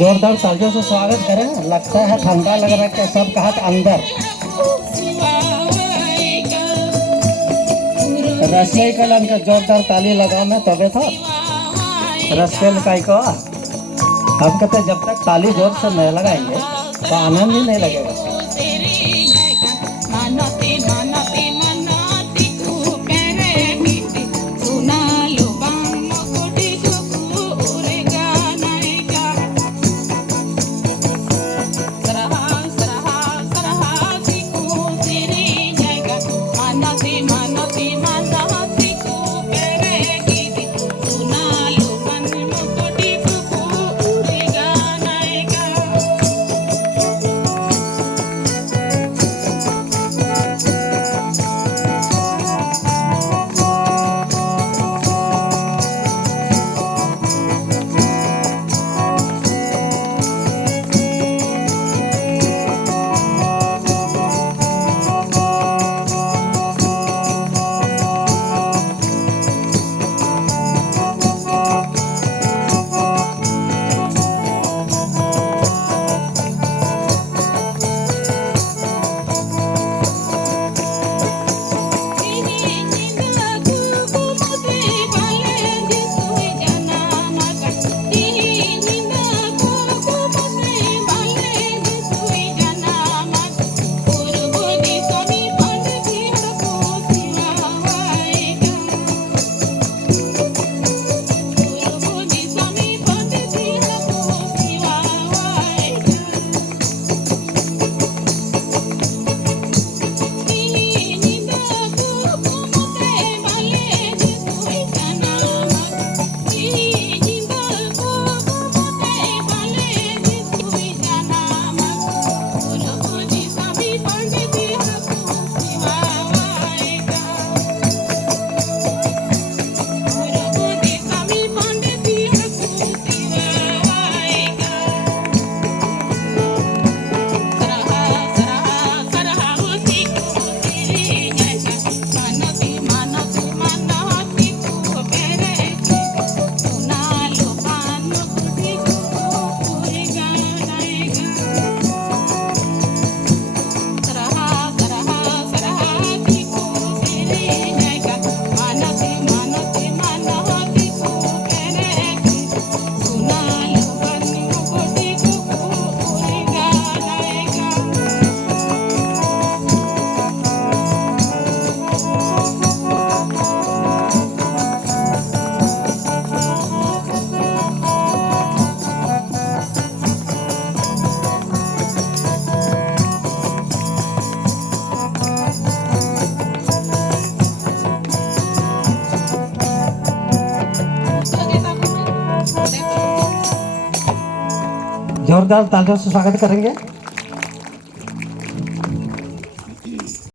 जोरदार तालियों से स्वागत करें। लगता है ठंडा लग रहा है, सब कहा अंदर। रसोई कलन का जोरदार ताली लगाओ ना तबे था रसोई काई को। हम कहते जब तक ताली जोर से नहीं लगाएंगे तो आनंद ही नहीं लगेगा। जोरदार तालियों से स्वागत करेंगे।